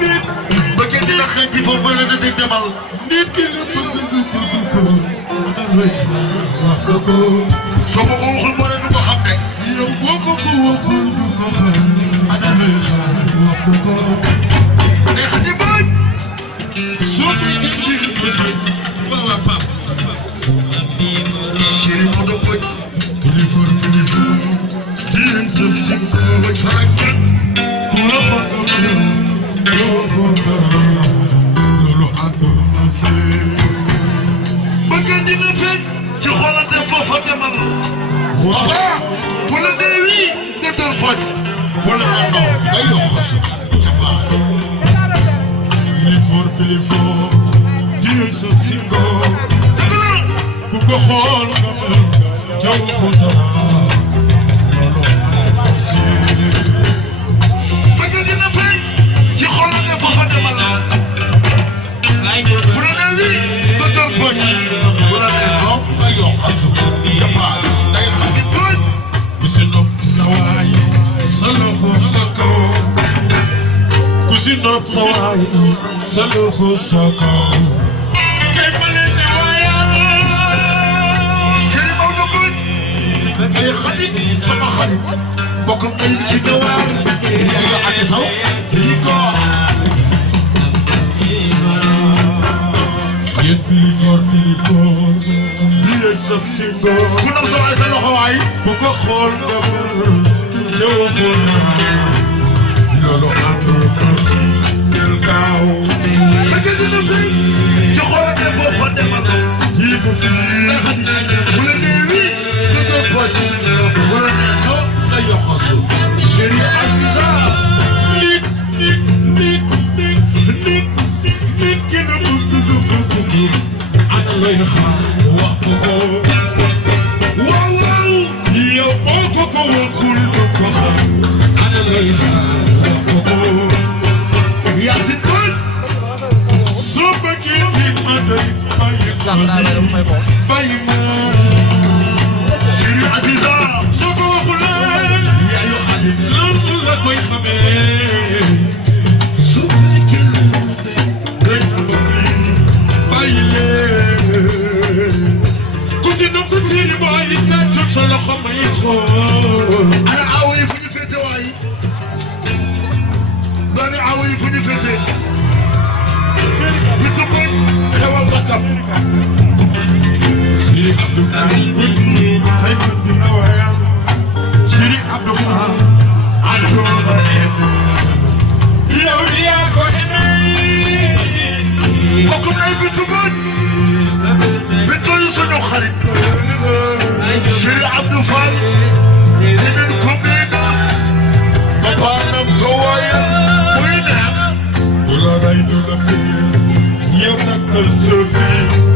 nit ba ngeen dina xëy ci foofu la da di demal nit ki la bëgg soo ko waxul moo ne du ko xam ne yow boo ko waxul du ko xam ana lay xaar wax ko day xam ne bañ soo ko gis waaw pap chéri moo doon bañ kilifa di sëb si ko farak ku la loolu àndul asee bëgg dina fekk ci xoolante foofa demal waaw bu la dee wii nga doon faj bu la non ay yokk si kilifa di sëb si ko ku ko xool nga mel jaw ko Kusinop sawai saluhu saka kemale nawaya kiri mau nubut ay khadik sama khadik bokum ay ci dawar ya ak saw diko telefon dia sab singo kunam so ay sa loxo way bu ko xol defal jawful lolo ando kasi del kaw bëgg dina fi ci xolate foofa demal ci ko fi bu la nee wi nga do foj wala ne no nga yoxosu chéri Aziza nit ki na bëgg ana lay xaar wax ko waaw yow boo ko waxul ko xam ana lay xaar chéri Aziza soo ko waxulee yaayu xarit lan la koy xamee su fekkee rek bàyyi leen ku si nopp sa siiri booy nga jóg sa loxo may xool ana awo yi fu ñu féete waay dooni awo yi fu ñu féete bi su koy xewal rakam Chéri Abdou Fall wëndi tay wëndi awayam Chéri Abdou Fall adoo ba en yow yaa ko ene bokkum nay bitu bët bitu yu sunu xarit Chéri Abdou Fall dinañ ko bind papa nam ko wayal muy neex bu la ray du la fiis yow takkal sa fii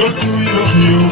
Go to your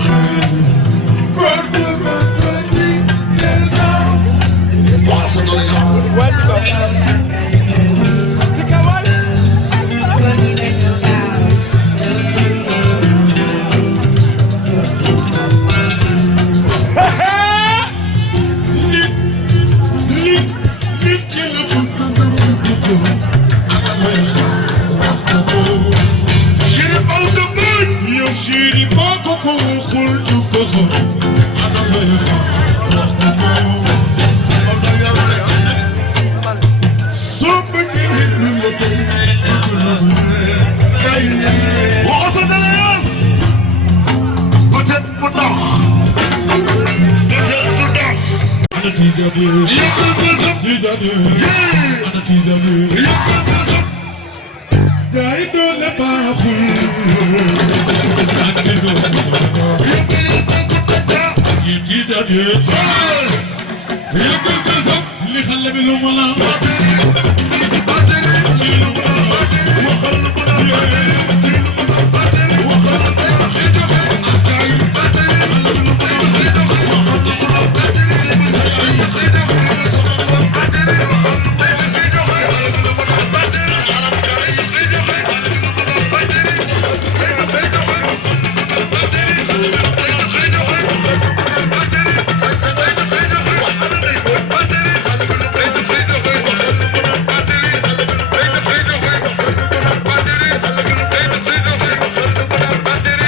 Badere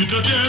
Hey,